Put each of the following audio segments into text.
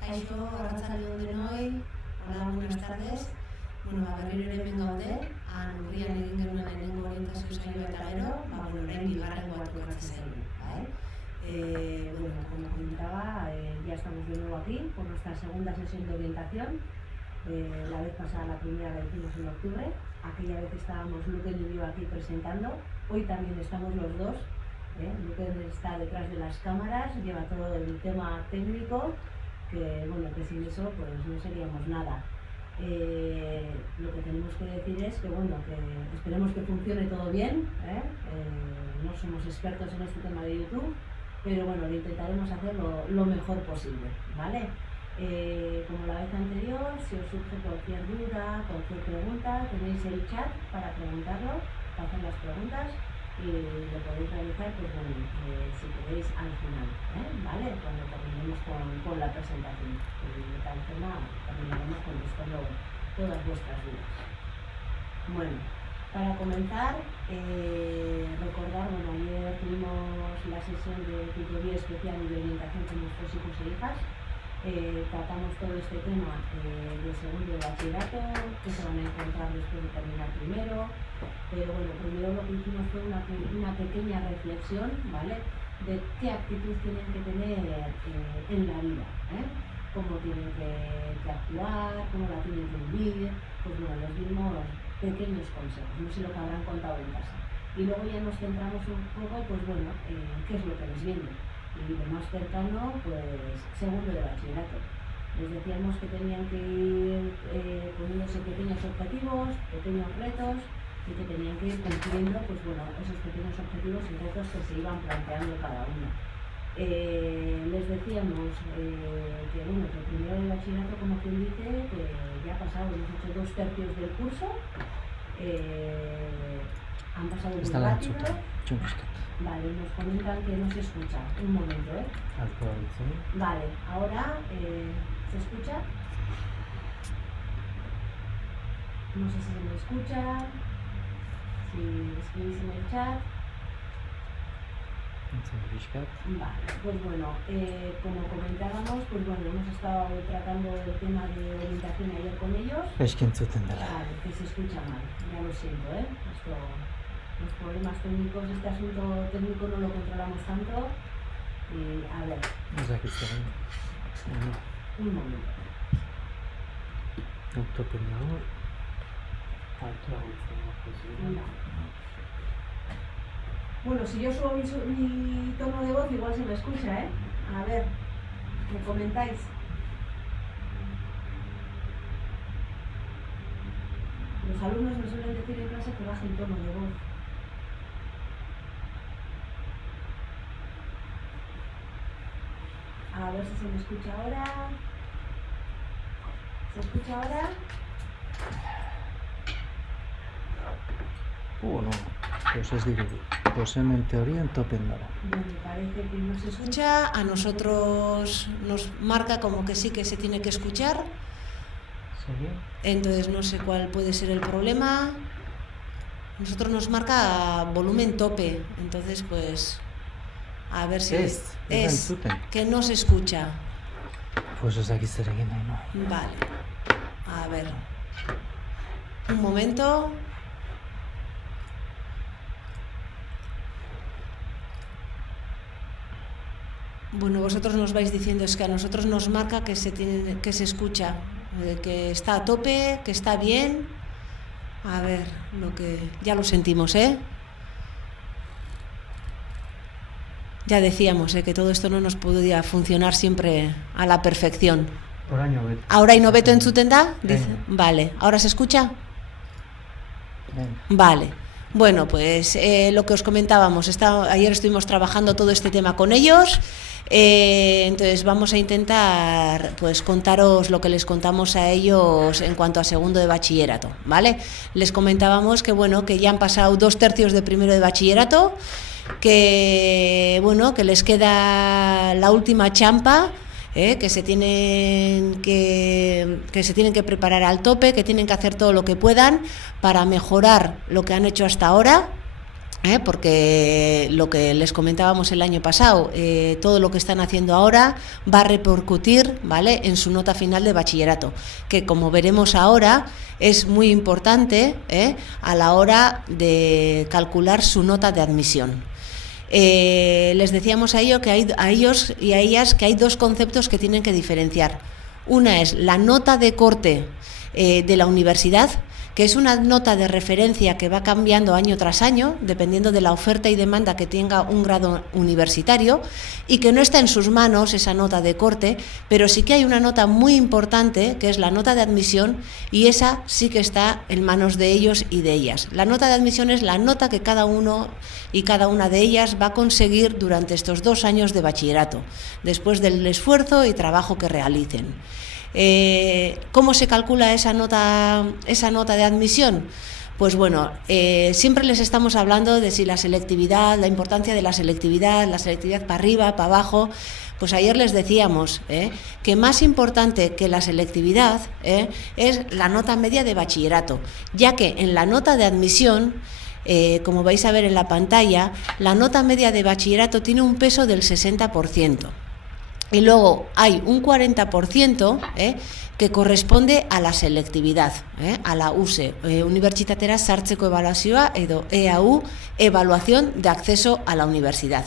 Kaixo, arratsaldeon denoi. Hola, buenas tardes. Berriro ere hemen gaude. Han urrian egin genuen lehenengo orientazio saio eta gero, bueno, orain bigarren bat tokatzen zaigu, ¿vale? Bueno, como comentaba, ya estamos de nuevo aquí por nuestra segunda sesión de orientación. La vez pasada, la primera la hicimos en octubre. Aquella vez estábamos Luquen y yo aquí presentando. Hoy también estamos los dos. Luquen está detrás de las cámaras, lleva todo el tema técnico, que bueno, que sin eso pues no seríamos nada. Lo que tenemos que decir es que bueno, que esperemos que funcione todo bien. No somos expertos en este tema de YouTube, pero bueno, lo intentaremos hacer lo mejor posible, ¿vale? Como la vez anterior, si os surge cualquier duda, cualquier pregunta, tenéis el chat para preguntarlo, para hacer las preguntas, y lo podéis realizar, pues bueno, si queréis al final, ¿vale? Cuando terminemos con la presentación. De tal forma terminaremos contestando todas vuestras dudas. Bueno, para comenzar, recordar, bueno, ayer tuvimos la sesión de tutoría especial y de orientación con nuestros hijos e hijas. Tratamos todo este tema de segundo de bachillerato, que se van a encontrar después de terminar primero, pero bueno, primero lo que hicimos fue una pequeña reflexión, ¿vale?, de qué actitud tienen que tener en la vida, cómo tienen que actuar, cómo la tienen que vivir. Pues bueno, les dimos pequeños consejos, no sé lo que habrán contado en casa. Y luego ya nos centramos un poco, pues bueno, en qué es lo que les viene. Y lo más cercano, pues segundo de bachillerato. Les decíamos que tenían que ir poniéndose pequeños objetivos, pequeños retos, y que tenían que ir cumpliendo, pues bueno, esos pequeños objetivos y retos que se iban planteando cada uno. Les decíamos que bueno, que primero de bachillerato, como quien dice, que ya ha pasado, hemos hecho 2/3 del curso, han pasado muy rápido. Vale, nos comentan que no se escucha. Un momento, Vale, ahora ¿se escucha? No sé si se me escucha. Si escribís en el chat. Vale, pues bueno, como comentábamos, pues bueno, hemos estado tratando el tema de orientación ayer con ellos. Vale, que se escucha mal, ya lo siento, los problemas técnicos, este asunto técnico no lo controlamos tanto. Y a ver. Un momento. Bueno, si yo subo mi tono de voz, igual se me escucha, A ver, me comentáis. Los alumnos me suelen decir en clase que baje el tono de voz. A ver si se me escucha ahora. ¿Se escucha ahora? No, pues es difícil. Pues en teoría en Topendara. Me parece que no se escucha. A nosotros nos marca como que sí que se tiene que escuchar. ¿Sí? Entonces no sé cuál puede ser el problema. Nosotros nos marca volumen tope. Entonces pues a ver si es que no se escucha. Pues es aquí ¿no? Vale. A ver. Un momento. Bueno, vosotros nos vais diciendo, es que a nosotros nos marca que se escucha, que está a tope, que está bien. A ver, ya lo sentimos, Ya decíamos, que todo esto no nos podía funcionar siempre a la perfección. ¿Ahora hay noveto en su tenda? Vale, ¿ahora se escucha? Vale. Bueno, pues lo que os comentábamos, ayer estuvimos trabajando todo este tema con ellos. Entonces vamos a intentar pues contaros lo que les contamos a ellos en cuanto a segundo de bachillerato, ¿vale? Les comentábamos que bueno, que ya han pasado 2/3 de primero de bachillerato, que bueno, que les queda la última champa, que se tienen que preparar al tope, que tienen que hacer todo lo que puedan para mejorar lo que han hecho hasta ahora. porque lo que les comentábamos el año pasado, todo lo que están haciendo ahora va a repercutir, ¿vale?, en su nota final de bachillerato, que como veremos ahora es muy importante a la hora de calcular su nota de admisión. Les decíamos a ellos y a ellas que hay dos conceptos que tienen que diferenciar. Una es la nota de corte de la universidad, que es una nota de referencia que va cambiando año tras año, dependiendo de la oferta y demanda que tenga un grado universitario, y que no está en sus manos esa nota de corte, pero sí que hay una nota muy importante, que es la nota de admisión, y esa sí que está en manos de ellos y de ellas. La nota de admisión es la nota que cada uno y cada una de ellas va a conseguir durante estos 2 años de bachillerato, después del esfuerzo y trabajo que realicen. ¿Cómo se calcula esa nota de admisión? Pues bueno, siempre les estamos hablando de si la selectividad, la importancia de la selectividad para arriba, para abajo. Pues ayer les decíamos que más importante que la selectividad es la nota media de bachillerato, ya que en la nota de admisión, como vais a ver en la pantalla, la nota media de bachillerato tiene un peso del 60%. Y luego hay un 40% que corresponde a la selectividad, a la USE, Unibertsitatera Sartzeko Ebaluazioa, edo EAU, Evaluación de Acceso a la Universidad.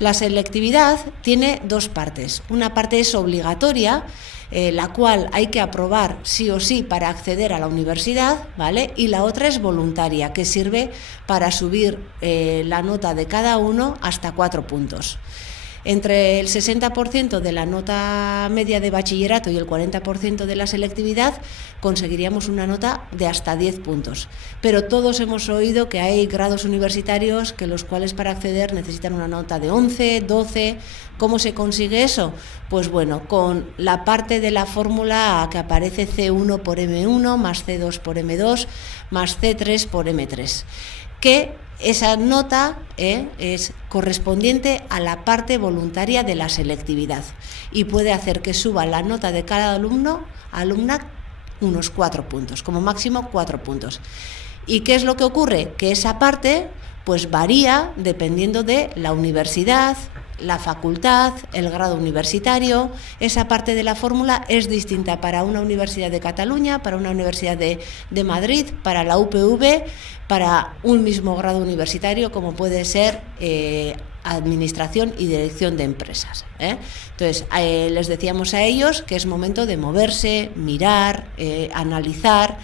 La selectividad tiene dos partes. Una parte es obligatoria, la cual hay que aprobar sí o sí para acceder a la universidad, ¿vale? Y la otra es voluntaria, que sirve para subir la nota de cada uno hasta 4 puntos. Entre el 60% de la nota media de bachillerato y el 40% de la selectividad conseguiríamos una nota de hasta 10 puntos. Pero todos hemos oído que hay grados universitarios que los cuales para acceder necesitan una nota de 11, 12. ¿Cómo se consigue eso? Pues bueno, con la parte de la fórmula que aparece C1 por M1 más C2 por M2 más C3 por M3. Que esa nota es correspondiente a la parte voluntaria de la selectividad y puede hacer que suba la nota de cada alumna unos 4 puntos, como máximo 4 puntos. ¿Y qué es lo que ocurre? Que esa parte pues varía dependiendo de la universidad, la facultad, el grado universitario. Esa parte de la fórmula es distinta para una universidad de Cataluña, para una universidad de Madrid, para la UPV, para un mismo grado universitario como puede ser administración y dirección de empresas. Entonces, les decíamos a ellos que es momento de moverse, mirar, analizar,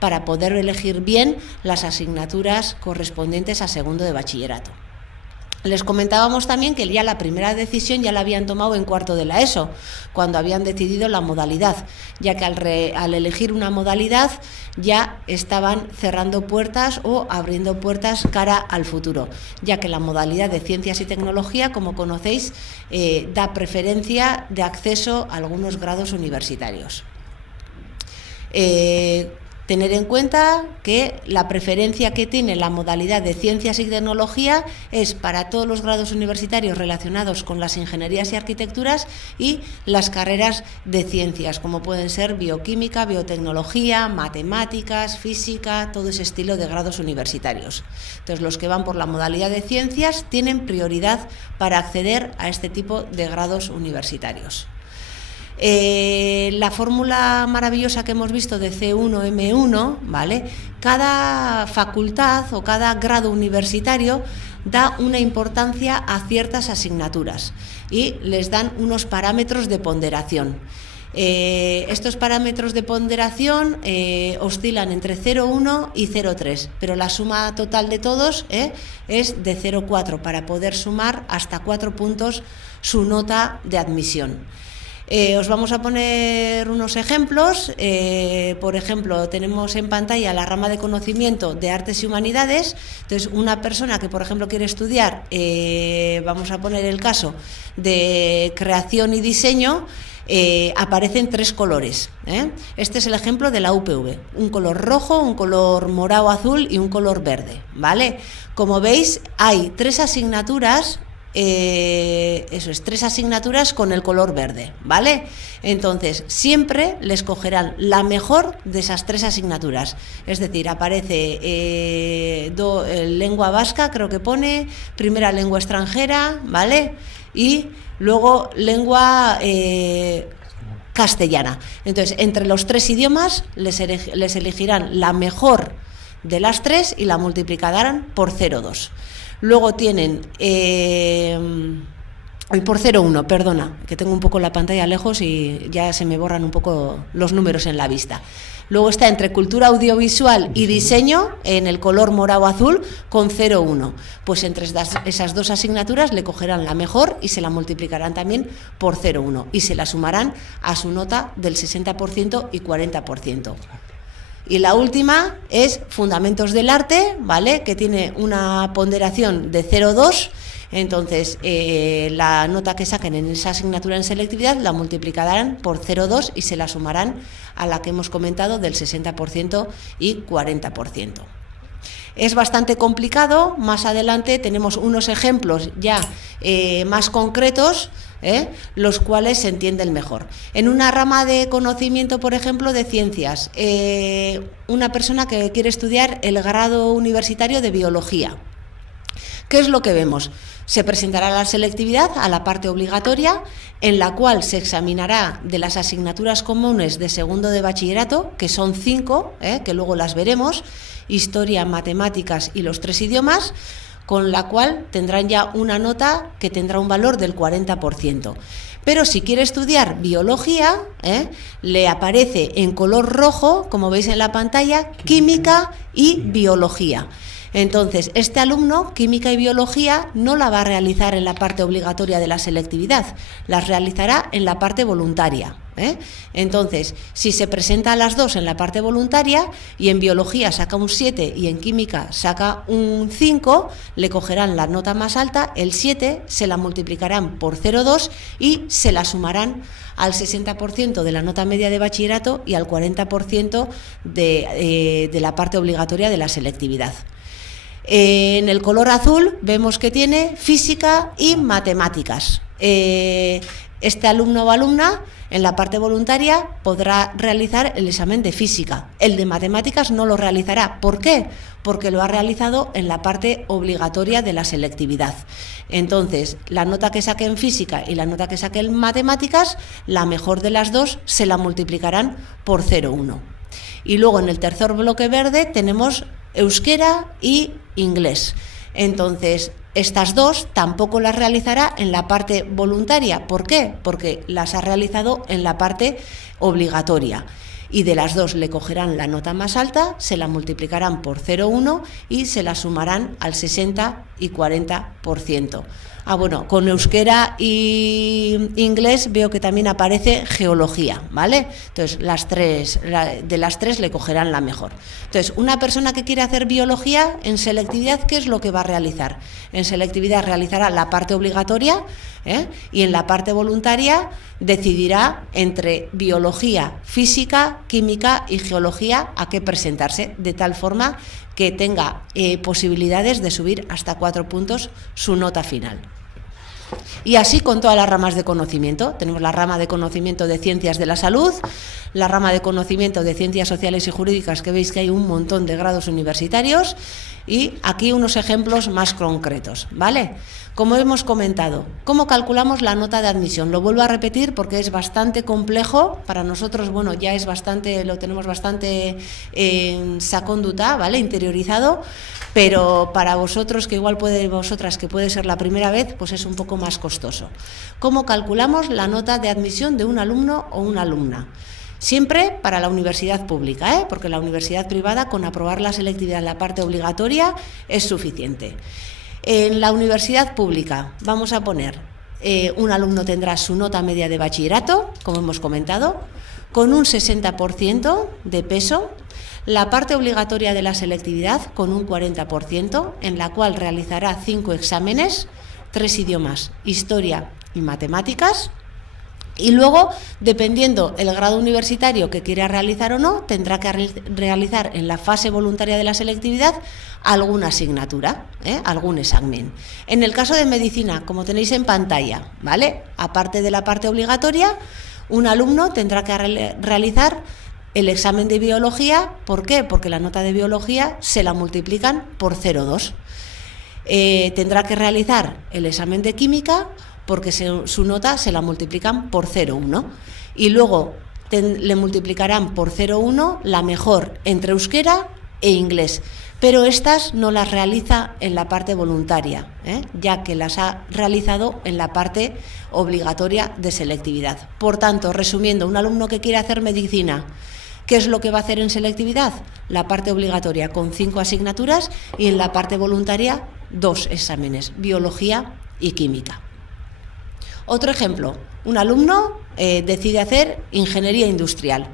para poder elegir bien las asignaturas correspondientes a segundo de bachillerato. Les comentábamos también que ya la primera decisión ya la habían tomado en cuarto de la ESO, cuando habían decidido la modalidad, ya que al elegir una modalidad ya estaban cerrando puertas o abriendo puertas cara al futuro, ya que la modalidad de ciencias y tecnología, como conocéis, da preferencia de acceso a algunos grados universitarios. Tener en cuenta que la preferencia que tiene la modalidad de ciencias y tecnología es para todos los grados universitarios relacionados con las ingenierías y arquitecturas y las carreras de ciencias, como pueden ser bioquímica, biotecnología, matemáticas, física, todo ese estilo de grados universitarios. Entonces, los que van por la modalidad de ciencias tienen prioridad para acceder a este tipo de grados universitarios. La fórmula maravillosa que hemos visto de C1M1, ¿vale? Cada facultad o cada grado universitario da una importancia a ciertas asignaturas y les dan unos parámetros de ponderación. Estos parámetros de ponderación oscilan entre 0,1 y 0,3, pero la suma total de todos es de 0,4 para poder sumar hasta 4 puntos su nota de admisión. Os vamos a poner unos ejemplos. Por ejemplo, tenemos en pantalla la rama de conocimiento de artes y humanidades. Entonces, una persona que, por ejemplo, quiere estudiar, vamos a poner el caso de creación y diseño, aparecen 3 colores. Este es el ejemplo de la UPV, un color rojo, un color morado azul y un color verde, ¿vale? Como veis, hay 3 asignaturas eso es, 3 asignaturas con el color verde, ¿vale? Entonces, siempre les cogerán la mejor de esas 3 asignaturas. Es decir, aparece lengua vasca, creo que pone, primera lengua extranjera, ¿vale? Y luego lengua castellana. Entonces, entre los 3 idiomas les elegirán la mejor de las 3 y la multiplicarán por 0,2. Luego tienen, por 0,1, perdona, que tengo un poco la pantalla lejos y ya se me borran un poco los números en la vista. Luego está entre cultura audiovisual y diseño, en el color morado azul, con 0,1. Pues entre esas 2 asignaturas le cogerán la mejor y se la multiplicarán también por 0,1 y se la sumarán a su nota del 60% y 40%. Y la última es Fundamentos del Arte, ¿vale? Que tiene una ponderación de 0,2. Entonces, la nota que saquen en esa asignatura en selectividad la multiplicarán por 0,2 y se la sumarán a la que hemos comentado del 60% y 40%. Es bastante complicado. Más adelante tenemos unos ejemplos ya más concretos, los cuales se entienden mejor. En una rama de conocimiento, por ejemplo, de ciencias, una persona que quiere estudiar el grado universitario de biología. ¿Qué es lo que vemos? Se presentará la selectividad a la parte obligatoria, en la cual se examinará de las asignaturas comunes de segundo de bachillerato, que son 5, que luego las veremos, historia, matemáticas y los 3 idiomas, con la cual tendrán ya una nota que tendrá un valor del 40%. Pero si quiere estudiar biología, le aparece en color rojo, como veis en la pantalla, química y biología. Entonces, este alumno, química y biología, no la va a realizar en la parte obligatoria de la selectividad, las realizará en la parte voluntaria. Entonces, si se presenta a las 2 en la parte voluntaria y en biología saca un 7 y en química saca un 5, le cogerán la nota más alta, el 7, se la multiplicarán por 0,2 y se la sumarán al 60% de la nota media de bachillerato y al 40% de la parte obligatoria de la selectividad. En el color azul vemos que tiene física y matemáticas. Este alumno o alumna en la parte voluntaria podrá realizar el examen de física. El de matemáticas no lo realizará. ¿Por qué? Porque lo ha realizado en la parte obligatoria de la selectividad. Entonces, la nota que saque en física y la nota que saque en matemáticas, la mejor de las 2 se la multiplicarán por 0,1. Y luego en el tercer bloque verde tenemos euskera y inglés. Entonces, estas 2 tampoco las realizará en la parte voluntaria. ¿Por qué? Porque las ha realizado en la parte obligatoria. Y de las 2 le cogerán la nota más alta, se la multiplicarán por 0,1 y se la sumarán al 60 y 40%. Bueno, con euskera y inglés veo que también aparece geología, ¿vale? Entonces, de las 3 le cogerán la mejor. Entonces, una persona que quiere hacer biología en selectividad, ¿qué es lo que va a realizar? En selectividad realizará la parte obligatoria, y en la parte voluntaria decidirá entre biología, física, química y geología a qué presentarse, de tal forma que tenga posibilidades de subir hasta 4 puntos su nota final. Y así con todas las ramas de conocimiento. Tenemos la rama de conocimiento de ciencias de la salud, la rama de conocimiento de ciencias sociales y jurídicas, que veis que hay un montón de grados universitarios, y aquí unos ejemplos más concretos, ¿vale? Como hemos comentado, ¿cómo calculamos la nota de admisión? Lo vuelvo a repetir porque es bastante complejo. Para nosotros, bueno, ya es bastante, lo tenemos bastante saconduta, ¿vale? Interiorizado, pero para vosotros, que igual vosotras que puede ser la primera vez, pues es un poco más costoso. ¿Cómo calculamos la nota de admisión de un alumno o una alumna? Siempre para la universidad pública, porque la universidad privada, con aprobar la selectividad en la parte obligatoria, es suficiente. En la universidad pública vamos a poner, un alumno tendrá su nota media de bachillerato, como hemos comentado, con un 60% de peso, la parte obligatoria de la selectividad con un 40%, en la cual realizará 5 exámenes, 3 idiomas, historia y matemáticas, Y luego, dependiendo el grado universitario que quiera realizar o no, tendrá que realizar en la fase voluntaria de la selectividad alguna asignatura, algún examen. En el caso de medicina, como tenéis en pantalla, ¿vale? Aparte de la parte obligatoria, un alumno tendrá que realizar el examen de biología. ¿Por qué? Porque la nota de biología se la multiplican por 0,2. Tendrá que realizar el examen de química porque su nota se la multiplican por 0,1 y luego le multiplicarán por 0,1 la mejor entre euskera e inglés, pero estas no las realiza en la parte voluntaria, ya que las ha realizado en la parte obligatoria de selectividad. Por tanto, resumiendo, un alumno que quiere hacer medicina, ¿qué es lo que va a hacer en selectividad? La parte obligatoria con 5 asignaturas y en la parte voluntaria 2 exámenes, biología y química. Otro ejemplo, un alumno decide hacer ingeniería industrial.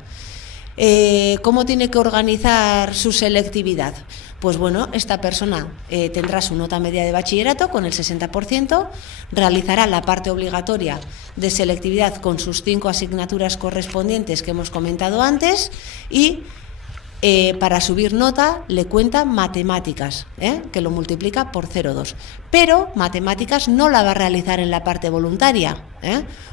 ¿Cómo tiene que organizar su selectividad? Pues bueno, esta persona tendrá su nota media de bachillerato con el 60%, realizará la parte obligatoria de selectividad con sus 5 asignaturas correspondientes que hemos comentado antes y para subir nota le cuenta matemáticas, que lo multiplica por 0,2. Pero matemáticas no la va a realizar en la parte voluntaria.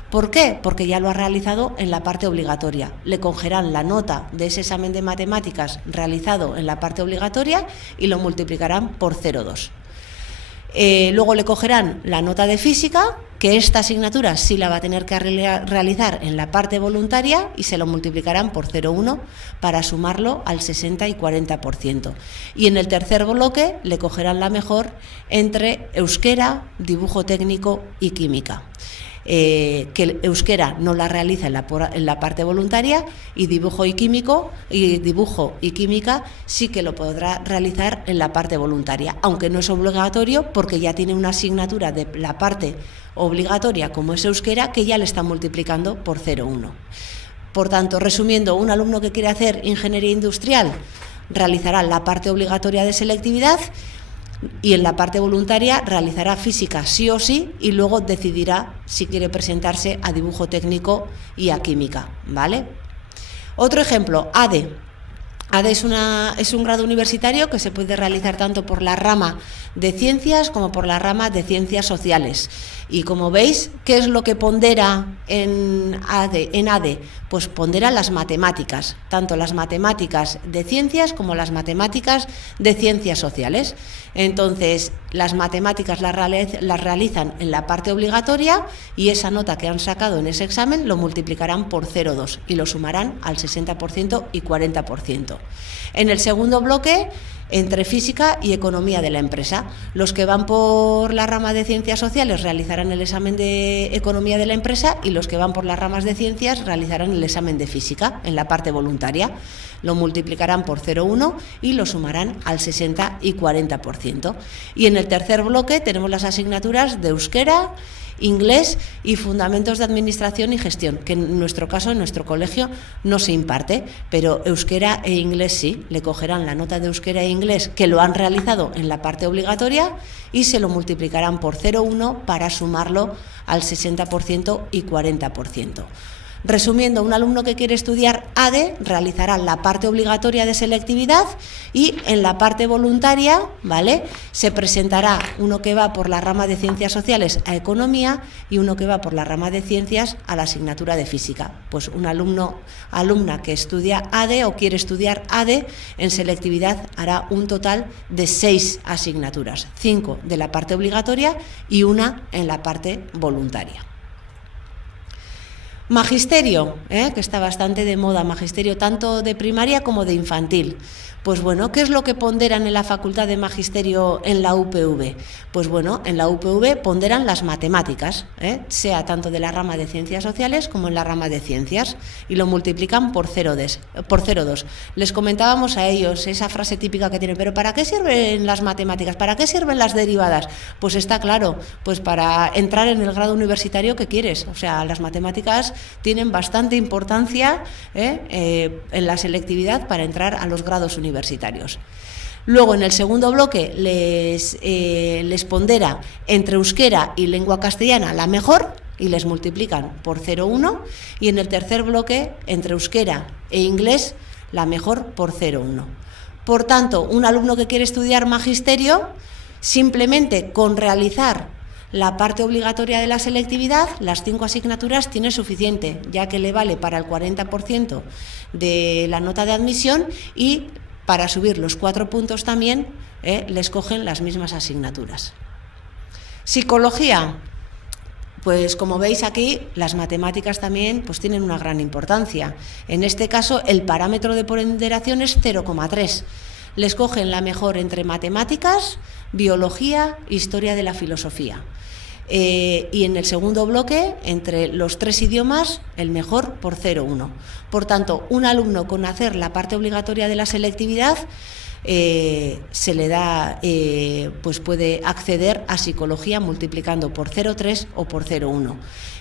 ¿Por qué? Porque ya lo ha realizado en la parte obligatoria. Le cogerán la nota de ese examen de matemáticas realizado en la parte obligatoria y lo multiplicarán por 0,2. Luego le cogerán la nota de física, que esta asignatura sí la va a tener que realizar en la parte voluntaria y se lo multiplicarán por 0,1 para sumarlo al 60 y 40%. Y en el tercer bloque le cogerán la mejor entre euskera, dibujo técnico y química. Que el euskera no la realiza en la parte voluntaria y dibujo y química sí que lo podrá realizar en la parte voluntaria, aunque no es obligatorio porque ya tiene una asignatura de la parte obligatoria como es euskera que ya le está multiplicando por 0,1. Por tanto, resumiendo, un alumno que quiere hacer ingeniería industrial realizará la parte obligatoria de selectividad y en la parte voluntaria realizará física sí o sí y luego decidirá si quiere presentarse a dibujo técnico y a química, ¿vale? Otro ejemplo, ADE. ADE es un grado universitario que se puede realizar tanto por la rama de ciencias como por la rama de ciencias sociales. Y como veis, ¿qué es lo que pondera en ADE? Pues pondera las matemáticas, tanto las matemáticas de ciencias como las matemáticas de ciencias sociales. Entonces, las matemáticas las realizan en la parte obligatoria y esa nota que han sacado en ese examen lo multiplicarán por 0,2 y lo sumarán al 60% y 40%. En el segundo bloque, entre física y economía de la empresa. Los que van por la rama de ciencias sociales realizarán el examen de economía de la empresa y los que van por las ramas de ciencias realizarán el examen de física en la parte voluntaria. Lo multiplicarán por 0,1 y lo sumarán al 60 y 40%. Y en el tercer bloque tenemos las asignaturas de euskera, inglés y fundamentos de administración y gestión, que en nuestro caso, en nuestro colegio, no se imparte, pero euskera e inglés sí. Le cogerán la nota de euskera e inglés que lo han realizado en la parte obligatoria y se lo multiplicarán por 0,1 para sumarlo al 60% y 40%. Resumiendo, un alumno que quiere estudiar ADE realizará la parte obligatoria de selectividad y en la parte voluntaria, ¿vale?, se presentará uno que va por la rama de ciencias sociales a economía y uno que va por la rama de ciencias a la asignatura de física. Pues un alumna que estudia ADE o quiere estudiar ADE en selectividad hará un total de 6 asignaturas, 5 de la parte obligatoria y una en la parte voluntaria. Magisterio, que está bastante de moda, magisterio tanto de primaria como de infantil. Pues bueno, ¿qué es lo que ponderan en la Facultad de Magisterio en la UPV? Pues bueno, en la UPV ponderan las matemáticas, sea tanto de la rama de ciencias sociales como en la rama de ciencias, y lo multiplican por 0,2. Les comentábamos a ellos esa frase típica que tienen, pero ¿para qué sirven las matemáticas? ¿Para qué sirven las derivadas? Pues está claro, pues para entrar en el grado universitario que quieres. O sea, las matemáticas tienen bastante importancia en la selectividad para entrar a los grados universitarios. Luego, en el segundo bloque les pondera entre euskera y lengua castellana la mejor, y les multiplican por 0,1, y en el tercer bloque, entre euskera e inglés, la mejor por 0,1. Por tanto, un alumno que quiere estudiar magisterio, simplemente con realizar la parte obligatoria de la selectividad, las 5 asignaturas, tiene suficiente, ya que le vale para el 40% de la nota de admisión, y para subir los 4 puntos también les cogen las mismas asignaturas. Psicología, pues como veis aquí, las matemáticas también pues tienen una gran importancia. En este caso, el parámetro de ponderación es 0,3. Les cogen la mejor entre matemáticas, biología, historia de la filosofía. Y en el segundo bloque, entre los 3 idiomas, el mejor por 0,1. Por tanto, un alumno con hacer la parte obligatoria de la selectividad se le da, pues puede acceder a psicología multiplicando por 0,3 o por 0,1.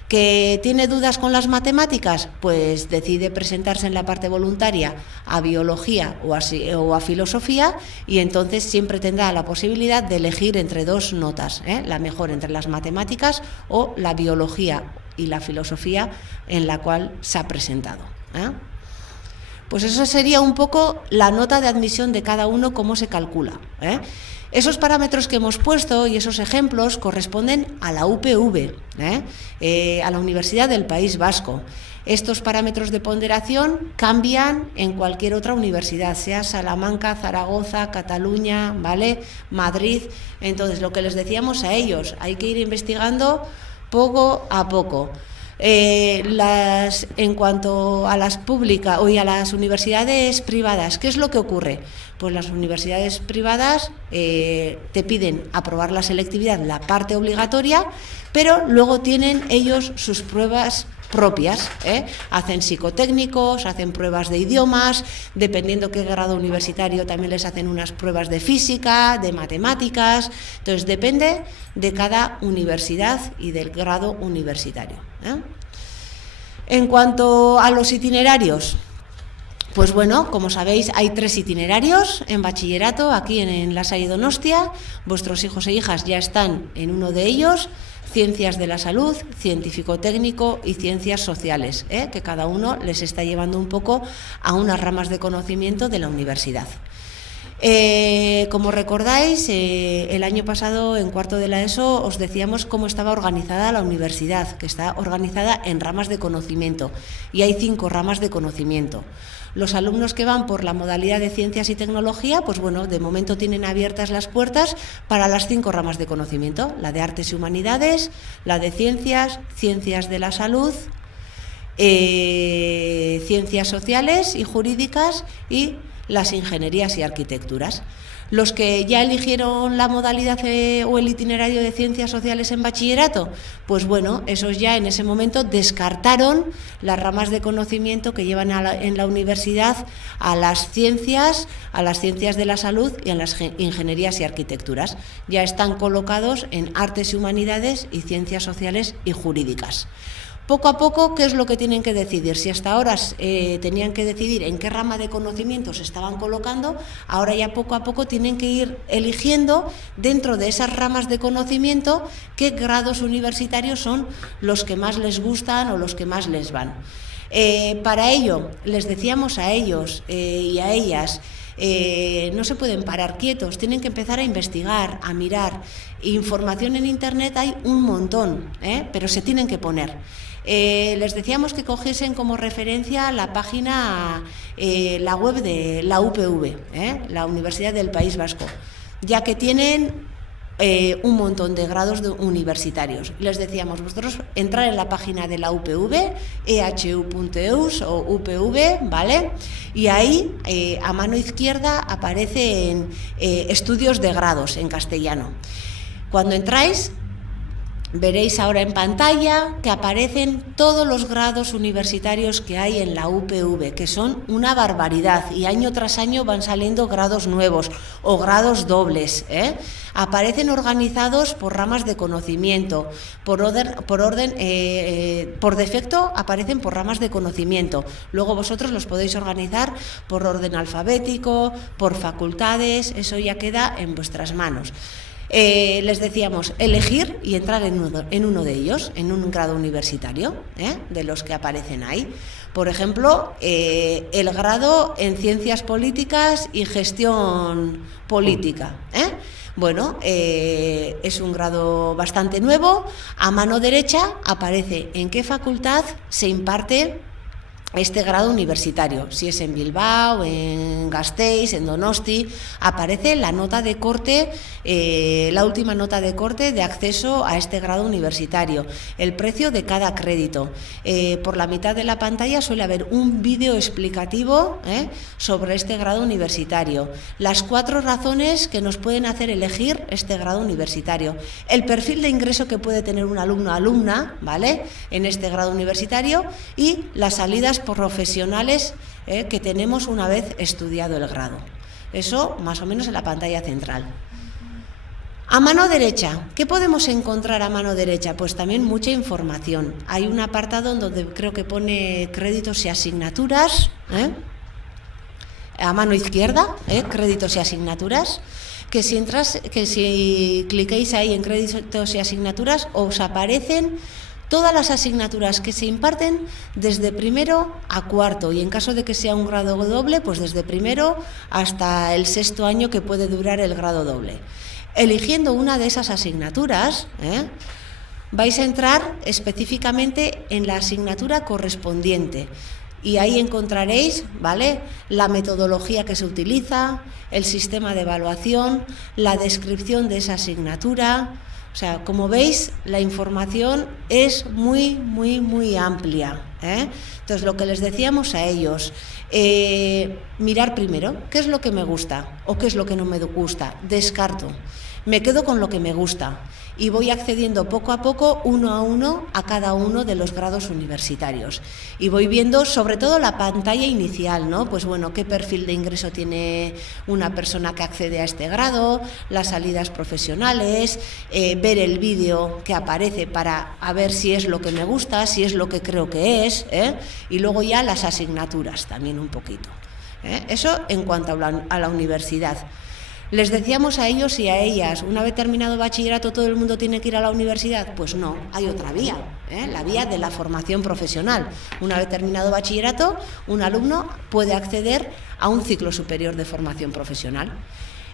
¿Que tiene dudas con las matemáticas? Pues decide presentarse en la parte voluntaria a biología o a filosofía, y entonces siempre tendrá la posibilidad de elegir entre 2 notas, la mejor entre las matemáticas o la biología y la filosofía en la cual se ha presentado. Pues eso sería un poco la nota de admisión de cada uno, cómo se calcula. Esos parámetros que hemos puesto y esos ejemplos corresponden a la UPV, a la Universidad del País Vasco. Estos parámetros de ponderación cambian en cualquier otra universidad, sea Salamanca, Zaragoza, Cataluña, ¿vale?, Madrid. Entonces, lo que les decíamos a ellos, hay que ir investigando poco a poco. En cuanto a las públicas y a las universidades privadas, ¿qué es lo que ocurre? Pues las universidades privadas te piden aprobar la selectividad, la parte obligatoria, pero luego tienen ellos sus pruebas propias, hacen psicotécnicos, hacen pruebas de idiomas, dependiendo qué grado universitario también les hacen unas pruebas de física, de matemáticas. Entonces depende de cada universidad y del grado universitario. En cuanto a los itinerarios, pues bueno, como sabéis, hay 3 itinerarios en bachillerato aquí en La Salle Donostia. Vuestros hijos e hijas ya están en uno de ellos: Ciencias de la Salud, Científico-Técnico y Ciencias Sociales, que cada uno les está llevando un poco a unas ramas de conocimiento de la universidad. Como recordáis, el año pasado, en cuarto de la ESO, os decíamos cómo estaba organizada la universidad, que está organizada en ramas de conocimiento, y hay 5 ramas de conocimiento. Los alumnos que van por la modalidad de Ciencias y Tecnología, pues bueno, de momento tienen abiertas las puertas para las 5 ramas de conocimiento: la de Artes y Humanidades, la de Ciencias, Ciencias de la Salud, Ciencias Sociales y Jurídicas, y las Ingenierías y Arquitecturas. Los que ya eligieron la modalidad o el itinerario de Ciencias Sociales en bachillerato, pues bueno, esos ya en ese momento descartaron las ramas de conocimiento que llevan en la universidad a las ciencias de la salud y a las ingenierías y arquitecturas. Ya están colocados en Artes y Humanidades y Ciencias Sociales y Jurídicas. Poco a poco, ¿qué es lo que tienen que decidir? Si hasta ahora tenían que decidir en qué rama de conocimiento se estaban colocando, ahora ya poco a poco tienen que ir eligiendo dentro de esas ramas de conocimiento qué grados universitarios son los que más les gustan o los que más les van. Para ello, les decíamos a ellos y a ellas, no se pueden parar quietos, tienen que empezar a investigar, a mirar. Información en Internet hay un montón, pero se tienen que poner. Les decíamos que cogiesen como referencia la página, la web de la UPV, la Universidad del País Vasco, ya que tienen un montón de grados universitarios. Les decíamos, vosotros entrar en la página de la UPV, ehu.eus o UPV, ¿vale? Y ahí a mano izquierda aparecen estudios de grados en castellano. Cuando entráis, veréis ahora en pantalla que aparecen todos los grados universitarios que hay en la UPV, que son una barbaridad, y año tras año van saliendo grados nuevos o grados dobles, Aparecen organizados por ramas de conocimiento, por defecto aparecen por ramas de conocimiento. Luego vosotros los podéis organizar por orden alfabético, por facultades, eso ya queda en vuestras manos. Les decíamos elegir y entrar en uno de ellos, en un grado universitario, de los que aparecen ahí. Por ejemplo, el grado en Ciencias Políticas y Gestión Política. Bueno, es un grado bastante nuevo. A mano derecha aparece en qué facultad se imparte este grado universitario, si es en Bilbao, en Gasteiz, en Donosti, aparece la nota de corte, la última nota de corte de acceso a este grado universitario, el precio de cada crédito. Por la mitad de la pantalla suele haber un vídeo explicativo sobre este grado universitario, las 4 razones que nos pueden hacer elegir este grado universitario, el perfil de ingreso que puede tener un alumno o alumna, ¿vale?, en este grado universitario, y las salidas profesionales que tenemos una vez estudiado el grado. Eso más o menos en la pantalla central. A mano derecha, ¿qué podemos encontrar a mano derecha? Pues también mucha información. Hay un apartado donde creo que pone créditos y asignaturas. A mano izquierda, créditos y asignaturas. Que si cliquéis ahí en créditos y asignaturas, os aparecen todas las asignaturas que se imparten desde primero a cuarto, y en caso de que sea un grado doble, pues desde primero hasta el 6º año que puede durar el grado doble. Eligiendo una de esas asignaturas, vais a entrar específicamente en la asignatura correspondiente. Y ahí encontraréis, ¿vale?, la metodología que se utiliza, el sistema de evaluación, la descripción de esa asignatura. O sea, como veis, la información es muy, muy, muy amplia. Entonces, lo que les decíamos a ellos, mirar primero qué es lo que me gusta o qué es lo que no me gusta, descarto, me quedo con lo que me gusta y voy accediendo poco a poco, uno a uno, a cada uno de los grados universitarios. Y voy viendo sobre todo la pantalla inicial, ¿no? Pues bueno, qué perfil de ingreso tiene una persona que accede a este grado, las salidas profesionales, ver el vídeo que aparece para ver si es lo que me gusta, si es lo que creo que es, y luego ya las asignaturas también un poquito. Eso en cuanto a la universidad. Les decíamos a ellos y a ellas, una vez terminado bachillerato, ¿todo el mundo tiene que ir a la universidad? Pues no, hay otra vía, la vía de la formación profesional. Una vez terminado bachillerato, un alumno puede acceder a un ciclo superior de formación profesional.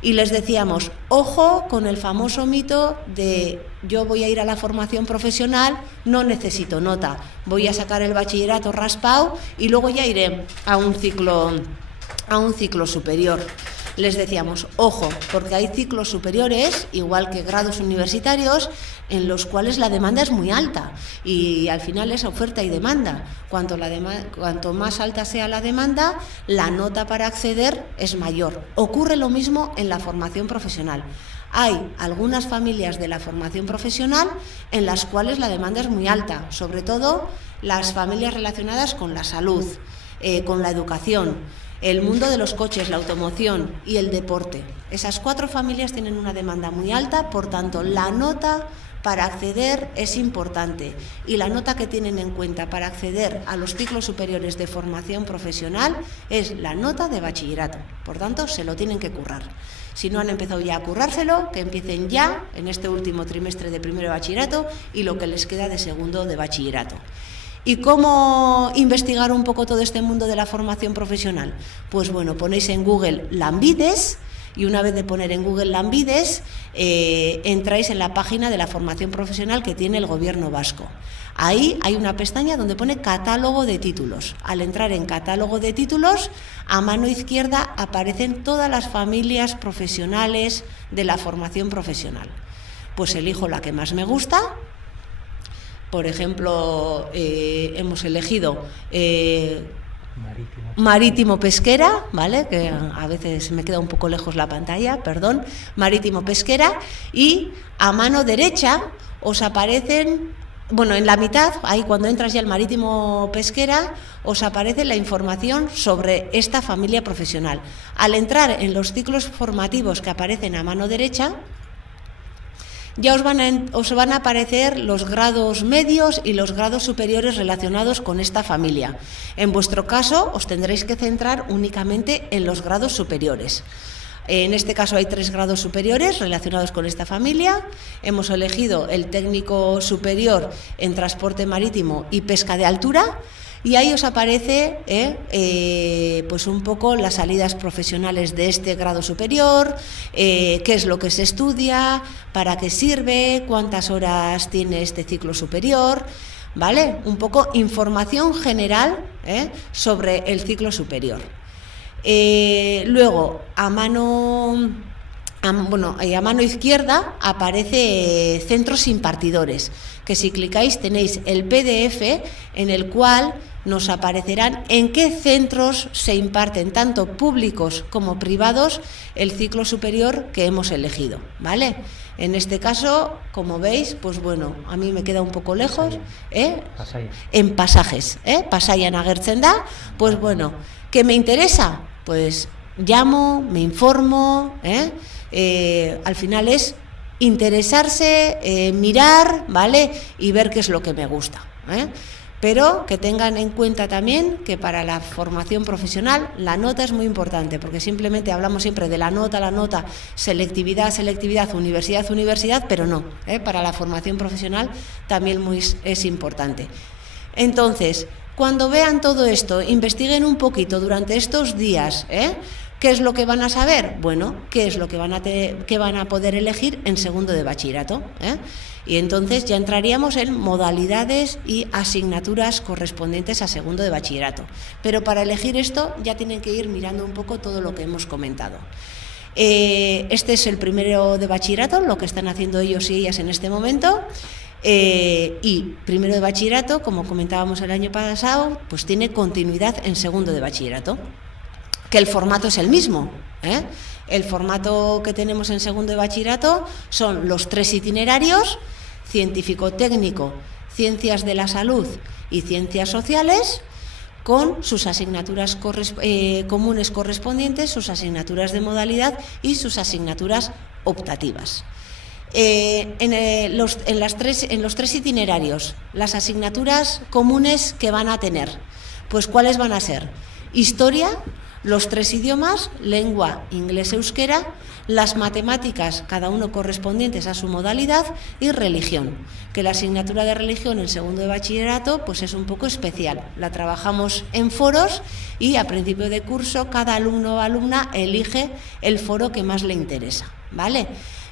Y les decíamos, ojo con el famoso mito de yo voy a ir a la formación profesional, no necesito nota, voy a sacar el bachillerato raspado y luego ya iré a un ciclo superior. Les decíamos, ojo, porque hay ciclos superiores, igual que grados universitarios, en los cuales la demanda es muy alta y al final es oferta y demanda. Cuanto más alta sea la demanda, la nota para acceder es mayor. Ocurre lo mismo en la formación profesional. Hay algunas familias de la formación profesional en las cuales la demanda es muy alta, sobre todo las familias relacionadas con la salud, con la educación, el mundo de los coches, la automoción y el deporte. Esas 4 familias tienen una demanda muy alta, por tanto, la nota para acceder es importante y la nota que tienen en cuenta para acceder a los ciclos superiores de formación profesional es la nota de bachillerato. Por tanto, se lo tienen que currar. Si no han empezado ya a currárselo, que empiecen ya en este último trimestre de primero de bachillerato y lo que les queda de segundo de bachillerato. ¿Y cómo investigar un poco todo este mundo de la formación profesional? Pues bueno, ponéis en Google Lanbides y una vez de poner en Google Lanbides, entráis en la página de la formación profesional que tiene el Gobierno vasco. Ahí hay una pestaña donde pone catálogo de títulos. Al entrar en catálogo de títulos, a mano izquierda aparecen todas las familias profesionales de la formación profesional. Pues elijo la que más me gusta. Por ejemplo, hemos elegido marítimo pesquera, ¿vale? Que a veces me queda un poco lejos la pantalla, perdón. Marítimo pesquera, y a mano derecha os aparecen, bueno, en la mitad, ahí cuando entras ya al marítimo pesquera, os aparece la información sobre esta familia profesional. Al entrar en los ciclos formativos que aparecen a mano derecha, ya os van a aparecer los grados medios y los grados superiores relacionados con esta familia. En vuestro caso, os tendréis que centrar únicamente en los grados superiores. En este caso hay 3 grados superiores relacionados con esta familia. Hemos elegido el técnico superior en transporte marítimo y pesca de altura. Y ahí os aparece pues un poco las salidas profesionales de este grado superior, qué es lo que se estudia, para qué sirve, cuántas horas tiene este ciclo superior, ¿vale? Un poco información general sobre el ciclo superior. Luego, a mano izquierda aparece centros impartidores, que si clicáis tenéis el PDF en el cual nos aparecerán en qué centros se imparten, tanto públicos como privados, el ciclo superior que hemos elegido, ¿vale? En este caso, como veis, pues bueno, a mí me queda un poco lejos, en Pasajes, Pasaian agertzen da, pues bueno, ¿qué me interesa? Pues llamo, me informo, al final es interesarse, mirar, ¿vale? Y ver qué es lo que me gusta, Pero que tengan en cuenta también que para la formación profesional la nota es muy importante, porque simplemente hablamos siempre de la nota, selectividad, universidad, pero no, para la formación profesional también es importante. Entonces, cuando vean todo esto, investiguen un poquito durante estos días, ¿qué es lo que van a saber? Bueno, ¿qué es lo que van a poder elegir en segundo de bachillerato? Y entonces ya entraríamos en modalidades y asignaturas correspondientes a segundo de bachillerato. Pero para elegir esto ya tienen que ir mirando un poco todo lo que hemos comentado. Este es el primero de bachillerato, lo que están haciendo ellos y ellas en este momento. Y primero de bachillerato, como comentábamos el año pasado, pues tiene continuidad en segundo de bachillerato, que el formato es el mismo, El formato que tenemos en segundo de bachillerato son los 3 itinerarios: científico-técnico, ciencias de la salud y ciencias sociales, con sus asignaturas comunes correspondientes, sus asignaturas de modalidad y sus asignaturas optativas. En los 3 itinerarios, las asignaturas comunes que van a tener, pues ¿cuáles van a ser? Historia, los 3 idiomas, lengua, inglés, euskera, las matemáticas, cada uno correspondientes a su modalidad, y religión, que la asignatura de religión en segundo de bachillerato pues es un poco especial. La trabajamos en foros y a principio de curso cada alumno o alumna elige el foro que más le interesa, ¿vale?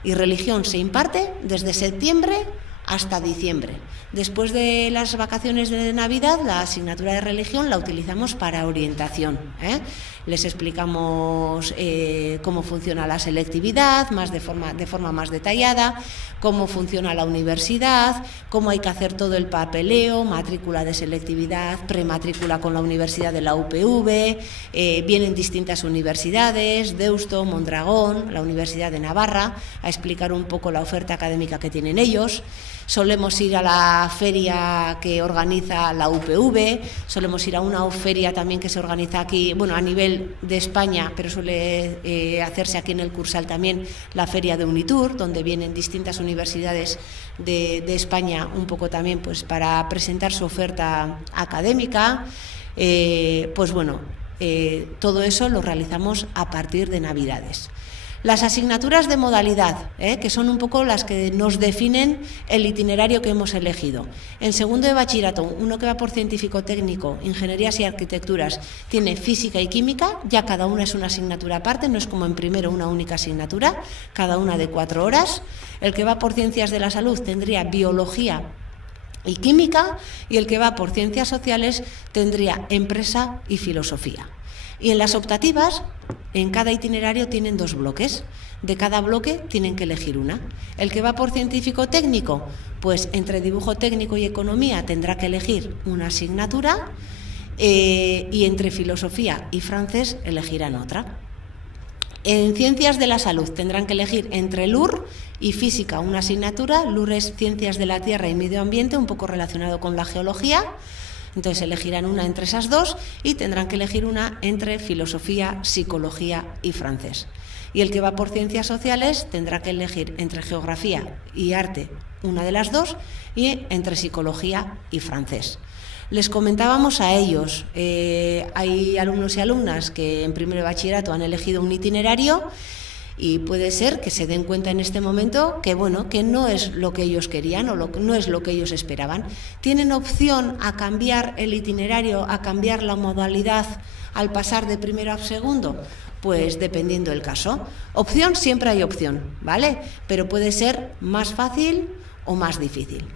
Y religión se imparte desde septiembre hasta diciembre. Después de las vacaciones de Navidad, la asignatura de religión la utilizamos para orientación. Les explicamos cómo funciona la selectividad, de forma más detallada, cómo funciona la universidad, cómo hay que hacer todo el papeleo, matrícula de selectividad, prematrícula con la Universidad de la UPV, vienen distintas universidades, Deusto, Mondragón, la Universidad de Navarra, a explicar un poco la oferta académica que tienen ellos. Solemos ir a la feria que organiza la UPV, solemos ir a una feria también que se organiza aquí, bueno, a nivel de España, pero suele hacerse aquí en el Cursal también la feria de Unitur, donde vienen distintas universidades de España un poco también pues para presentar su oferta académica. Pues bueno, todo eso lo realizamos a partir de Navidades. Las asignaturas de modalidad, que son un poco las que nos definen el itinerario que hemos elegido. En segundo de bachillerato, uno que va por científico-técnico, ingenierías y arquitecturas, tiene física y química, ya cada una es una asignatura aparte, no es como en primero una única asignatura, cada una de 4 horas. El que va por ciencias de la salud tendría biología y química, y el que va por ciencias sociales tendría empresa y filosofía. Y en las optativas, en cada itinerario tienen 2 bloques. De cada bloque tienen que elegir una. El que va por científico-técnico, pues entre dibujo técnico y economía tendrá que elegir una asignatura, y entre filosofía y francés elegirán otra. En ciencias de la salud tendrán que elegir entre LUR y física una asignatura. LUR es ciencias de la tierra y medio ambiente, un poco relacionado con la geología. Entonces elegirán una entre esas 2 y tendrán que elegir una entre filosofía, psicología y francés. Y el que va por ciencias sociales tendrá que elegir entre geografía y arte una de las 2 y entre psicología y francés. Les comentábamos a ellos, hay alumnos y alumnas que en primero de bachillerato han elegido un itinerario Y puede ser que se den cuenta en este momento que, bueno, que no es lo que ellos querían o no es lo que ellos esperaban. Tienen opción a cambiar el itinerario, a cambiar la modalidad al pasar de primero a segundo. Pues dependiendo del caso. Opción, siempre hay opción, ¿vale? Pero puede ser más fácil o más difícil.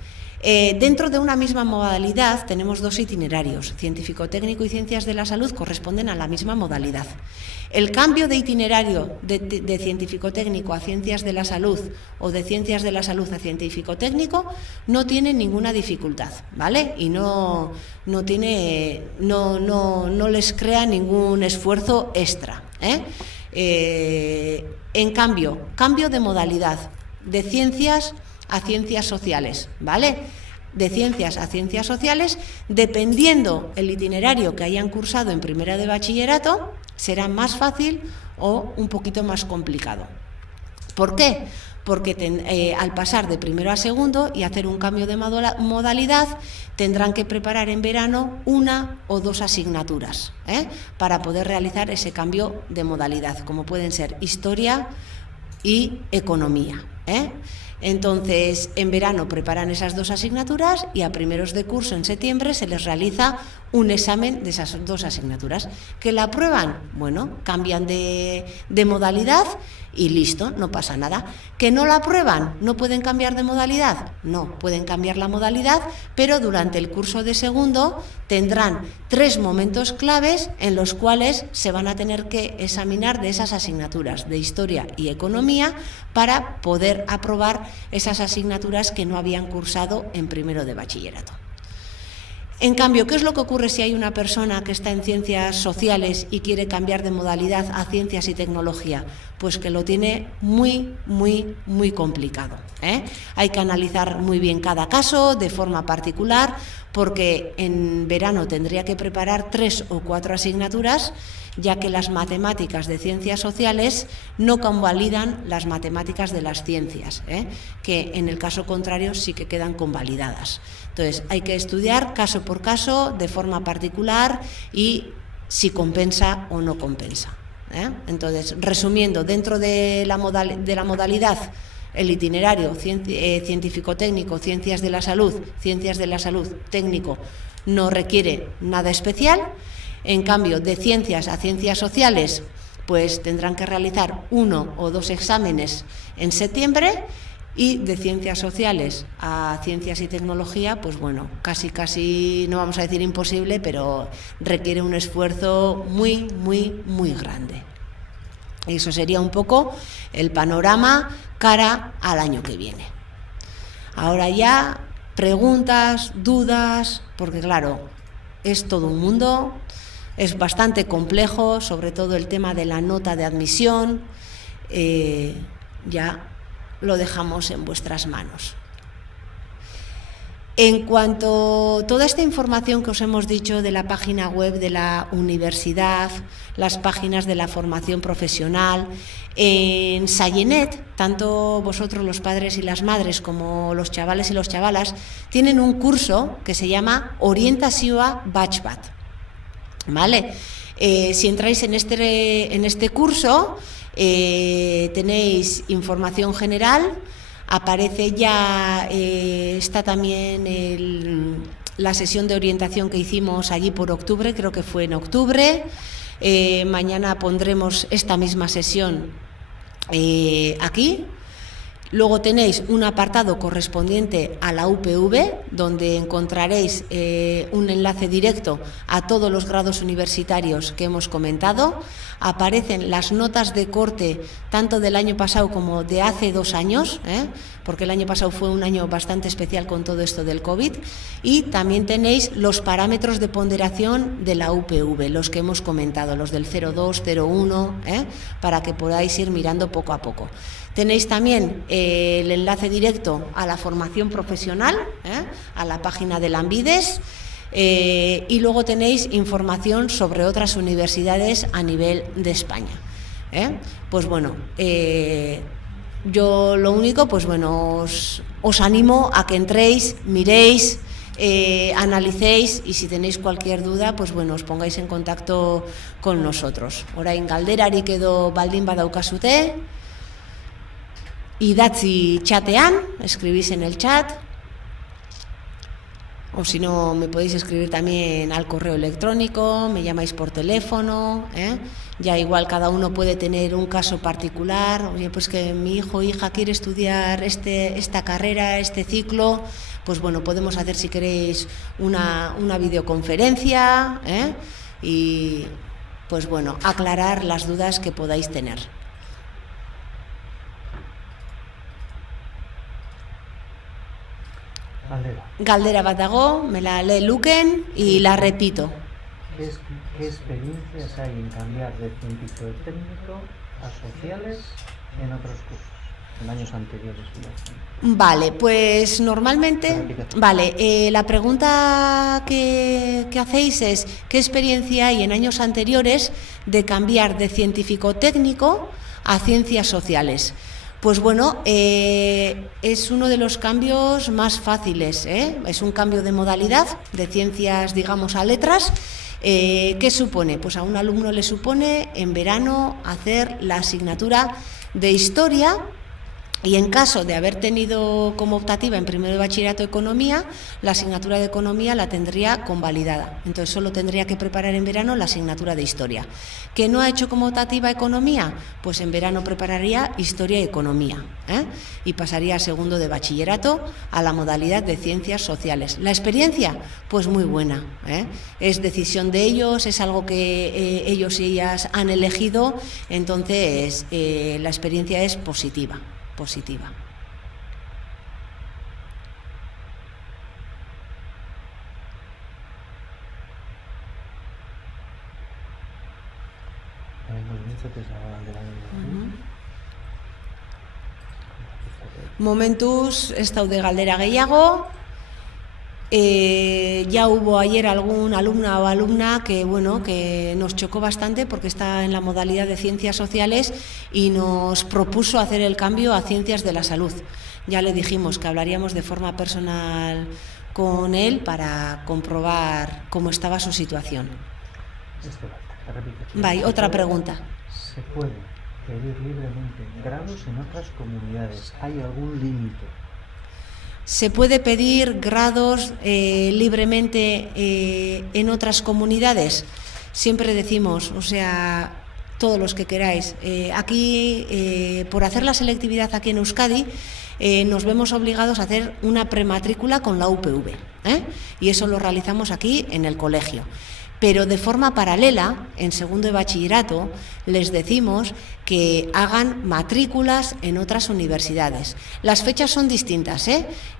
Dentro de una misma modalidad tenemos 2 itinerarios, científico-técnico y ciencias de la salud corresponden a la misma modalidad. El cambio de itinerario de científico-técnico a ciencias de la salud o de ciencias de la salud a científico-técnico no tiene ninguna dificultad, ¿vale? Y no les crea ningún esfuerzo extra, en cambio de modalidad de ciencias a ciencias sociales, ¿vale? De ciencias a ciencias sociales, dependiendo el itinerario que hayan cursado en primero de bachillerato, será más fácil o un poquito más complicado. ¿Por qué? Porque al pasar de primero a segundo y hacer un cambio de modalidad, tendrán que preparar en verano 1 o 2 asignaturas para poder realizar ese cambio de modalidad, como pueden ser historia y economía. Entonces, en verano preparan esas 2 asignaturas y a primeros de curso, en septiembre, se les realiza un examen de esas 2 asignaturas. ¿Que la aprueban? Bueno, cambian de modalidad y listo, no pasa nada. ¿Que no la aprueban? ¿No pueden cambiar de modalidad? No, pueden cambiar la modalidad, pero durante el curso de segundo tendrán 3 momentos claves en los cuales se van a tener que examinar de esas asignaturas de historia y economía para poder aprobar esas asignaturas que no habían cursado en primero de bachillerato. En cambio, ¿qué es lo que ocurre si hay una persona que está en ciencias sociales y quiere cambiar de modalidad a ciencias y tecnología? Pues que lo tiene muy complicado. Hay que analizar muy bien cada caso de forma particular, porque en verano tendría que preparar 3 o 4 asignaturas, ya que las matemáticas de ciencias sociales no convalidan las matemáticas de las ciencias, que en el caso contrario sí que quedan convalidadas. Entonces, hay que estudiar caso por caso, de forma particular, y si compensa o no compensa. Entonces, resumiendo, dentro de la modalidad, el itinerario científico-técnico, ciencias de la salud técnico, no requiere nada especial. En cambio, de ciencias a ciencias sociales, pues tendrán que realizar 1 o 2 exámenes en septiembre, y de ciencias sociales a ciencias y tecnología, pues bueno, casi, no vamos a decir imposible, pero requiere un esfuerzo muy grande. Eso sería un poco el panorama cara al año que viene. Ahora ya, preguntas, dudas, porque claro, es todo un mundo, es bastante complejo, sobre todo el tema de la nota de admisión, ya lo dejamos en vuestras manos. En cuanto a toda esta información que os hemos dicho de la página web de la universidad, las páginas de la formación profesional, en Sayenet, tanto vosotros los padres y las madres como los chavales y las chavalas, tienen un curso que se llama Orientazioa Batch Bat. ¿Vale? Si entráis en este curso, tenéis información general, aparece ya, está también la sesión de orientación que hicimos allí por octubre, creo que fue en octubre. Mañana pondremos esta misma sesión aquí. Luego tenéis un apartado correspondiente a la UPV, donde encontraréis un enlace directo a todos los grados universitarios que hemos comentado. Aparecen las notas de corte tanto del año pasado como de hace 2 años, porque el año pasado fue un año bastante especial con todo esto del COVID. Y también tenéis los parámetros de ponderación de la UPV, los que hemos comentado, los del 0,2, 0,1, para que podáis ir mirando poco a poco. Tenéis también el enlace directo a la formación profesional, a la página de Lanbides, y luego tenéis información sobre otras universidades a nivel de España. Pues bueno, yo lo único, pues bueno, os animo a que entréis, miréis, analicéis, y si tenéis cualquier duda, pues bueno, os pongáis en contacto con nosotros. Orain galderarik edo baldin badaukazute, idatzi chatean, escribís en el chat, o si no me podéis escribir también al correo electrónico, me llamáis por teléfono, ya igual cada uno puede tener un caso particular, oye, pues que mi hijo o hija quiere estudiar esta carrera, este ciclo, pues bueno, podemos hacer si queréis una videoconferencia, y pues bueno, aclarar las dudas que podáis tener. Galdera bat dago, me la lee Luquen y la repito. ¿Qué experiencias hay en cambiar de científico técnico a sociales en otros cursos, en años anteriores? Vale, pues normalmente, vale, la pregunta que hacéis es ¿qué experiencia hay en años anteriores de cambiar de científico técnico a ciencias sociales? Pues bueno, es uno de los cambios más fáciles, es un cambio de modalidad, de ciencias, digamos, a letras. ¿Qué supone? Pues a un alumno le supone en verano hacer la asignatura de Historia, y en caso de haber tenido como optativa en primero de bachillerato Economía, la asignatura de Economía la tendría convalidada. Entonces solo tendría que preparar en verano la asignatura de Historia. ¿Que no ha hecho como optativa Economía? Pues en verano prepararía Historia y Economía, y pasaría a segundo de bachillerato a la modalidad de Ciencias Sociales. La experiencia, pues muy buena, es decisión de ellos, es algo que ellos y ellas han elegido, entonces la experiencia es positiva. Momentuz, ez daude galdera gehiago. Ya hubo ayer algún alumna o alumna que nos chocó bastante porque está en la modalidad de Ciencias Sociales y nos propuso hacer el cambio a Ciencias de la Salud. Ya le dijimos que hablaríamos de forma personal con él para comprobar cómo estaba su situación. Vale, otra pregunta. ¿Se puede pedir libremente grados en otras comunidades? ¿Hay algún límite? Se puede pedir grados libremente en otras comunidades. Siempre decimos, o sea, todos los que queráis. Aquí, por hacer la selectividad aquí en Euskadi, nos vemos obligados a hacer una prematrícula con la UPV, y eso lo realizamos aquí en el colegio. Pero de forma paralela, en segundo de bachillerato, les decimos que hagan matrículas en otras universidades. Las fechas son distintas,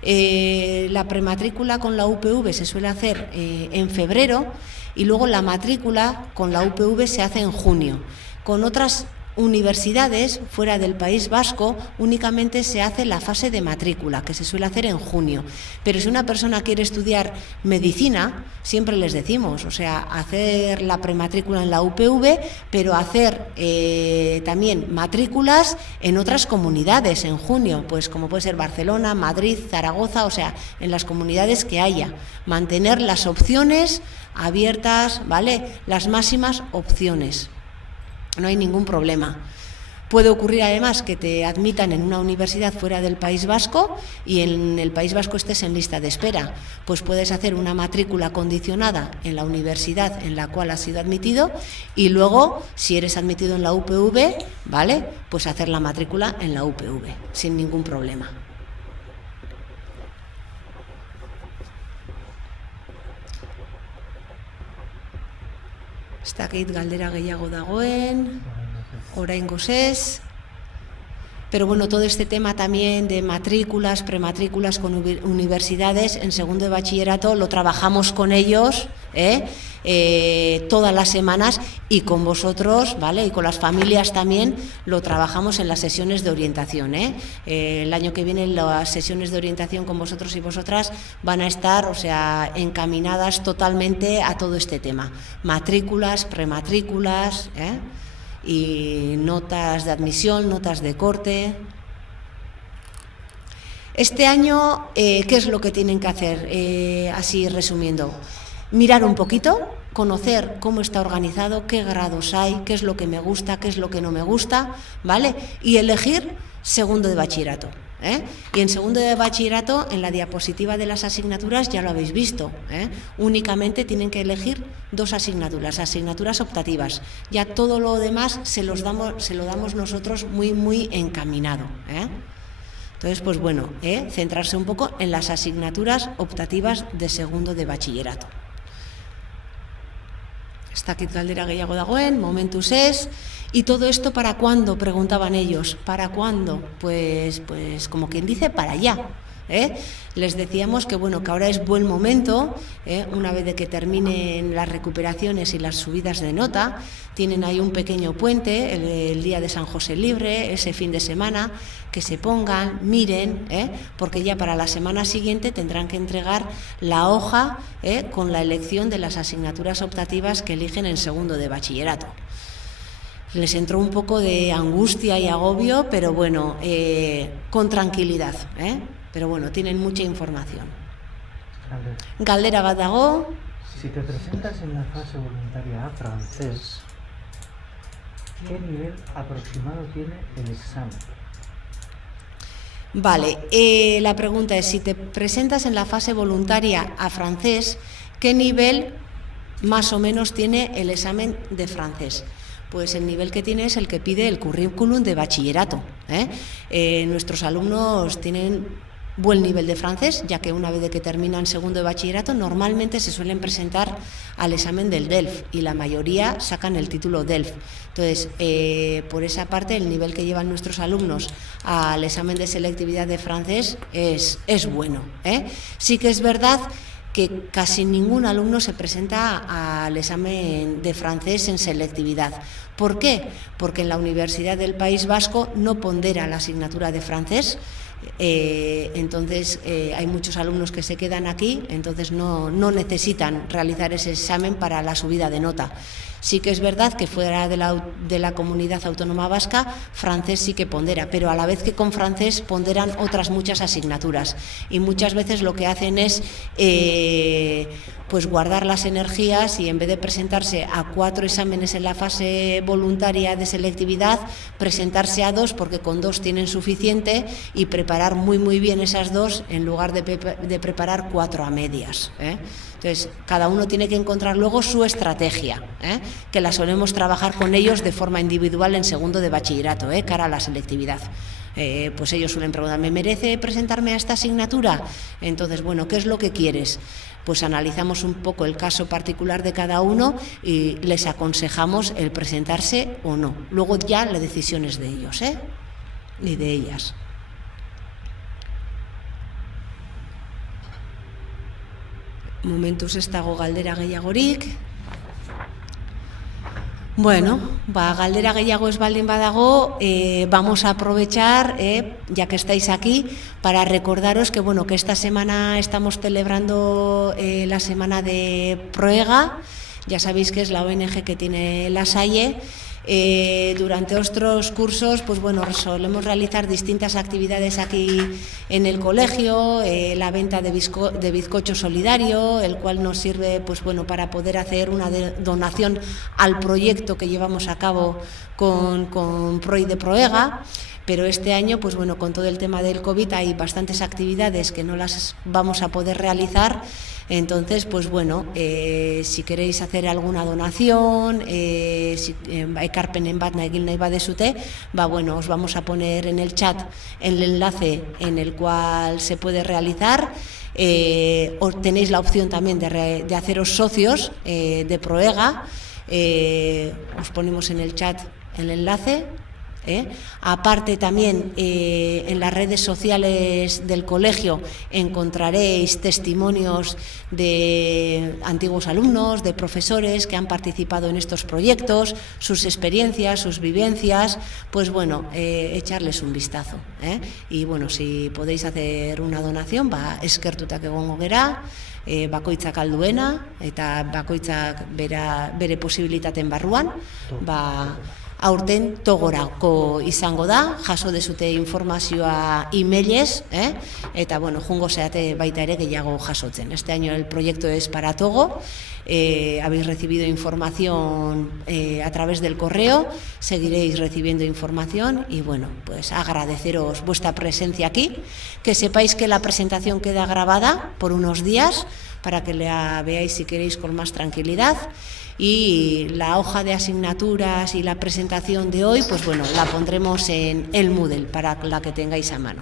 La prematrícula con la UPV se suele hacer en febrero y luego la matrícula con la UPV se hace en junio. Con otras universidades fuera del País Vasco únicamente se hace la fase de matrícula, que se suele hacer en junio. Pero si una persona quiere estudiar medicina, siempre les decimos, o sea, hacer la prematrícula en la UPV, pero hacer también matrículas en otras comunidades en junio, pues como puede ser Barcelona, Madrid, Zaragoza, o sea, en las comunidades que haya. Mantener las opciones abiertas, ¿vale? Las máximas opciones. No hay ningún problema. Puede ocurrir además que te admitan en una universidad fuera del País Vasco y en el País Vasco estés en lista de espera. Pues puedes hacer una matrícula condicionada en la universidad en la cual has sido admitido y luego, si eres admitido en la UPV, ¿vale? Pues hacer la matrícula en la UPV sin ningún problema. Ez dakit galdera gehiago dagoen, oraingoz ez. Pero bueno, todo este tema también de matrículas, prematrículas con universidades en segundo de bachillerato lo trabajamos con ellos todas las semanas y con vosotros, ¿vale? Y con las familias también lo trabajamos en las sesiones de orientación, El año que viene las sesiones de orientación con vosotros y vosotras van a estar, o sea, encaminadas totalmente a todo este tema. Matrículas, prematrículas, y notas de admisión, notas de corte. Este año, ¿qué es lo que tienen que hacer? Así resumiendo, mirar un poquito, conocer cómo está organizado, qué grados hay, qué es lo que me gusta, qué es lo que no me gusta, ¿vale? Y elegir segundo de bachillerato. Y en segundo de bachillerato, en la diapositiva de las asignaturas ya lo habéis visto, únicamente tienen que elegir 2 asignaturas optativas. Ya todo lo demás se lo damos nosotros muy encaminado. Entonces, pues bueno, centrarse un poco en las asignaturas optativas de segundo de bachillerato. Ez dakit galdera gehiago dagoen, momentuz ez. ¿Y todo esto para cuándo?, preguntaban ellos. ¿Para cuándo? Pues como quien dice, para allá. Les decíamos que bueno, que ahora es buen momento, una vez de que terminen las recuperaciones y las subidas de nota, tienen ahí un pequeño puente, el día de San José Libre, ese fin de semana, que se pongan, miren, porque ya para la semana siguiente tendrán que entregar la hoja con la elección de las asignaturas optativas que eligen en segundo de bachillerato. Les entró un poco de angustia y agobio, pero bueno, con tranquilidad, pero bueno, tienen mucha información. Galdera bat dago. Si te presentas en la fase voluntaria a francés, ¿qué nivel aproximado tiene el examen? Vale, la pregunta es, si te presentas en la fase voluntaria a francés, ¿qué nivel más o menos tiene el examen de francés? Pues el nivel que tiene es el que pide el currículum de bachillerato. Nuestros alumnos tienen buen nivel de francés, ya que una vez de que terminan segundo de bachillerato normalmente se suelen presentar al examen del DELF y la mayoría sacan el título DELF. Entonces, por esa parte, el nivel que llevan nuestros alumnos al examen de selectividad de francés es bueno. Sí que es verdad que casi ningún alumno se presenta al examen de francés en selectividad. ¿Por qué? Porque en la Universidad del País Vasco no pondera la asignatura de francés. Entonces hay muchos alumnos que se quedan aquí, entonces no necesitan realizar ese examen para la subida de nota. Sí que es verdad que fuera de la comunidad autónoma vasca, francés sí que pondera, pero a la vez que con francés ponderan otras muchas asignaturas y muchas veces lo que hacen es pues guardar las energías y en vez de presentarse a 4 exámenes en la fase voluntaria de selectividad, presentarse a 2 porque con 2 tienen suficiente y preparar muy bien esas 2 en lugar de preparar 4 a medias. Entonces, cada uno tiene que encontrar luego su estrategia, que la solemos trabajar con ellos de forma individual en segundo de bachillerato, cara a la selectividad. Pues ellos suelen preguntar, ¿me merece presentarme a esta asignatura? Entonces, bueno, ¿qué es lo que quieres? Pues analizamos un poco el caso particular de cada uno y les aconsejamos el presentarse o no. Luego ya la decisión es de ellos, y de ellas. Momentuz ez dago galdera gehiagorik. Bueno, galdera gehiago ez baldin badago, vamos a aprovechar, ya que estáis aquí, para recordaros que bueno, que esta semana estamos celebrando la semana de Proega. Ya sabéis que es la ONG que tiene La Salle. Durante otros cursos, pues bueno, solemos realizar distintas actividades aquí en el colegio, la venta de bizcocho solidario, el cual nos sirve, pues bueno, para poder hacer una donación al proyecto que llevamos a cabo con Proi de Proega. Pero este año, pues bueno, con todo el tema del COVID hay bastantes actividades que no las vamos a poder realizar. Entonces, pues bueno, si queréis hacer alguna donación, ekarpenen bat egin nahi badezute, bueno, os vamos a poner en el chat el enlace en el cual se puede realizar. Tenéis la opción también de haceros socios de Proega. Os ponemos en el chat el enlace. Aparte también en las redes sociales del colegio encontraréis testimonios de antiguos alumnos, de profesores que han participado en estos proyectos, sus experiencias, sus vivencias, pues bueno, echarles un vistazo, y bueno, si podéis hacer una donación, eskertutak egongo gera, bakoitzak alduena eta bakoitzak bere posibilitaten barruan, aurten togorako izango da, jaso dezute informazioa emailez, eta bueno, jungo zeate baita ere gehiago jasotzen. Este año el proyecto es para Togo, habéis recibido información a través del correo, seguiréis recibiendo información y bueno, pues agradeceros vuestra presencia aquí, que sepáis que la presentación queda grabada por unos días para que la veáis si queréis con más tranquilidad. Y la hoja de asignaturas y la presentación de hoy, pues bueno, la pondremos en el Moodle para la que tengáis a mano.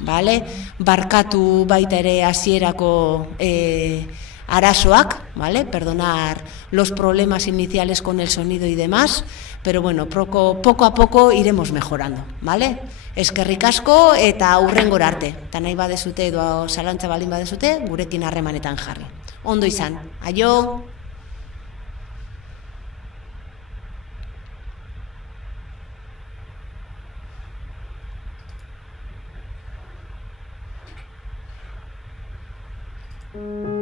¿Vale? Barkatu baita ere hasierako arazoak, ¿vale? Perdonar los problemas iniciales con el sonido y demás, pero bueno, poco a poco iremos mejorando, ¿vale? Eskerrik asko eta hurrengora arte. Ta nahi badezute edo zalantza baldin badezute, gurekin harremanetan jarri. Ondo izan. Aio. Thank you.